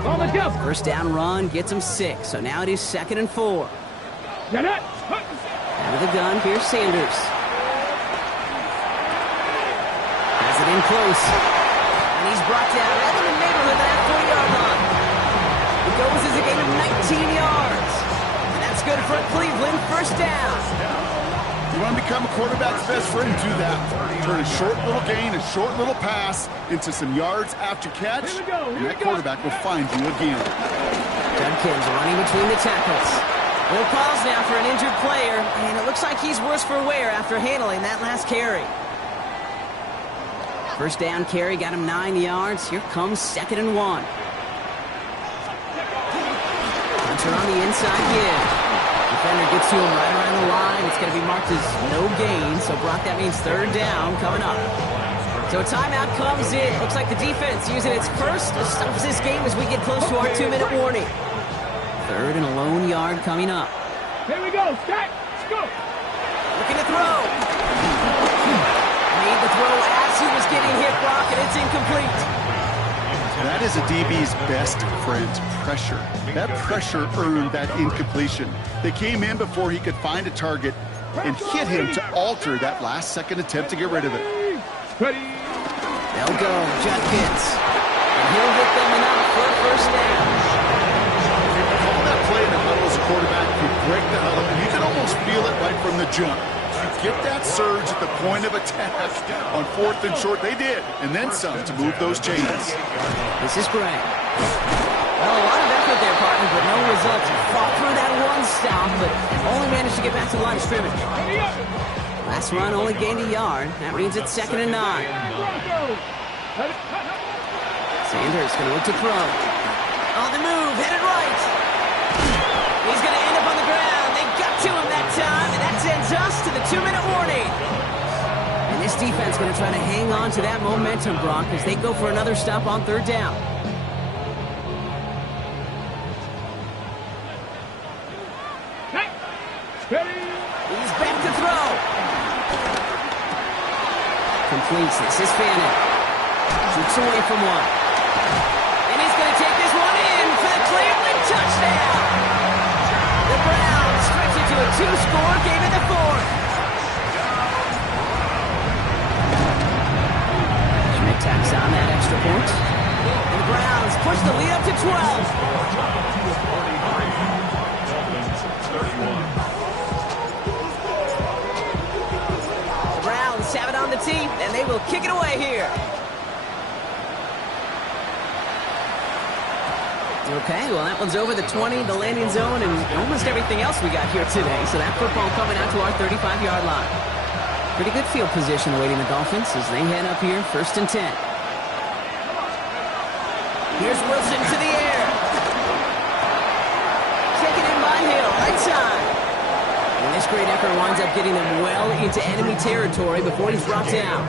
On the jump. First down run gets him 6. So now it is 2nd and 4. Get it. Out of the gun, here's Sanders. Has it in close. And he's brought down right in the neighborhood of that 40-yard line. It goes as a gain of 19 yards. And that's good for Cleveland. First down. You want to become a quarterback's best friend, do that. Turn a short little gain, a short little pass into some yards after catch, and that quarterback will find you again. Judkins running between the tackles. No calls now for an injured player, and it looks like he's worse for wear after handling that last carry. First down carry got him 9 yards. Here comes 2nd and 1. Hunter on the inside give. Defender gets to him right around the line. It's going to be marked as no gain, so Brock, that means 3rd down coming up. So a timeout comes in. Looks like the defense using its first stops this game as we get close to our 2-minute warning. 3rd and a lone yard coming up. Here we go, Scott. Let's go. Looking to throw. Made the throw as he was getting hit, Brock, and it's incomplete. That is a DB's best friend, pressure. That pressure earned that incompletion. They came in before he could find a target and hit him to alter that last-second attempt to get rid of it. Ready. They'll go, Judkins. And he'll hit them enough for a first down. Call that play in the huddle as a quarterback. You break the huddle, and you can almost feel it right from the jump. You get that surge at the point of attack on 4th and short. They did, and then some to move those chains. This is Gray. Well, a lot of effort there, partner, but no results. He fought through that one stop, but only managed to get back to the line of scrimmage. Last run only gained a yard. That means it's 2nd and 9. Sanders going to look to throw. On the move, headed right. He's going to end up on the ground. They got to him that time, and that sends us to the 2-minute warning. And this defense going to try to hang on to that momentum, Brock, as they go for another stop on 3rd down. He's back to throw. Completes. This is Fannin. Shoots away from one. And he's going to take this one in for the Cleveland touchdown. The Browns stretch it to a 2-score game in the 4th. Schmidt tacks on that extra point. And the Browns push the lead up to 12. Have it on the team, and they will kick it away here. Okay, well, that one's over the 20, the landing zone, and almost everything else we got here today. So that football coming out to our 35-yard line. Pretty good field position awaiting the Dolphins as they head up here, 1st and 10. Here's Wilson to the air. Taken in by Hill, right side. And this great effort winds up getting them well into enemy territory before he's brought down.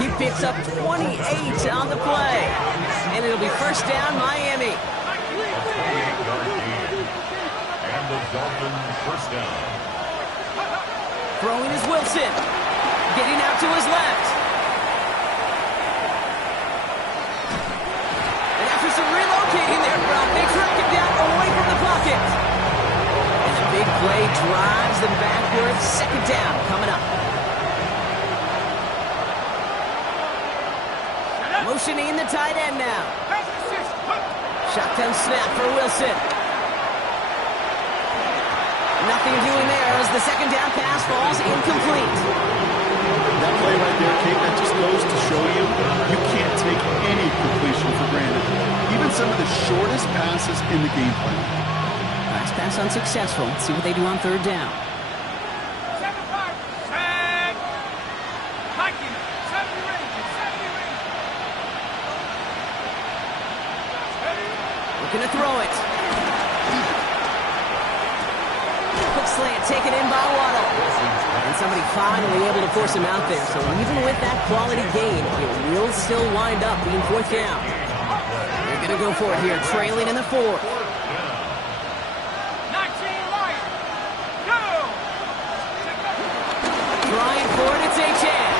He picks up 28 on the play. And it'll be 1st down, Miami. And the Dolphins 1st down. Throwing is Wilson. Getting out to his left. And after some relocating there, Brock, they track him down away from the pocket. Big play drives them backwards. 2nd down coming up. Motioning the tight end now. Shotgun snap for Wilson. Nothing doing there as the 2nd down pass falls incomplete. That play right there, Kate, that just goes to show you can't take any completion for granted. Even some of the shortest passes in the game plan. Last pass unsuccessful. Let's see what they do on 3rd down. Looking to throw it. Quick slant taken in by Waddle. And somebody finally able to force him out there. So even with that quality gain, it will still wind up being 4th down. They're going to go for it here, trailing in the 4th. Trying for it, it's Achane.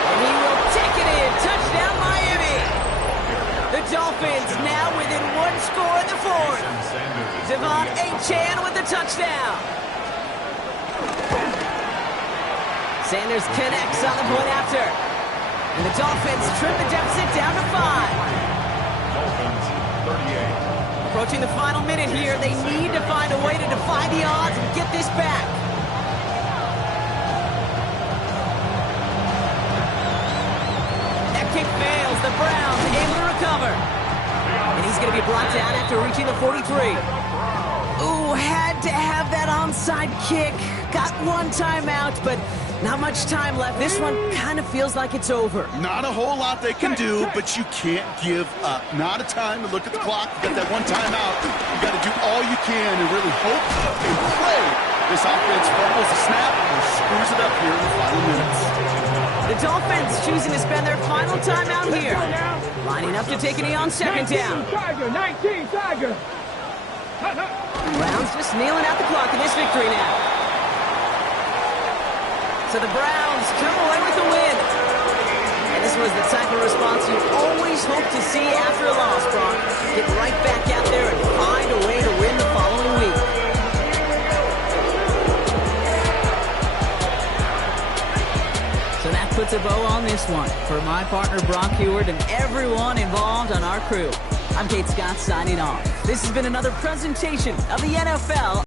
And he will take it in. Touchdown, Miami. The Dolphins now within 1 score in the 4th. Devon Achane with the touchdown. Sanders connects on the point after. And the Dolphins trim the deficit down to 5. Dolphins 38. Approaching the final minute here, they need to find a way to defy the odds and get this back. That kick fails. The Browns able to recover. And he's going to be brought down after reaching the 43. Ooh, had to have that onside kick. Got one timeout, but not much time left. This one kind of feels like it's over. Not a whole lot they can do, but you can't give up. Not a time to look at the clock. You got that one timeout. You got to do all you can and really hope and pray This offense fumbles the snap and screws it up here in the final minutes. The Dolphins choosing to spend their final timeout here. Lining up to take a knee on second down. 19 Tiger. Browns just kneeling out the clock in this victory now. So the Browns come away with the win. And this was the type of response you always hope to see after a loss, Brock. Get right back out there and find a way to win the following week. So that puts a bow on this one. For my partner, Brock Heward, and everyone involved on our crew, I'm Kate Scott signing off. This has been another presentation of the NFL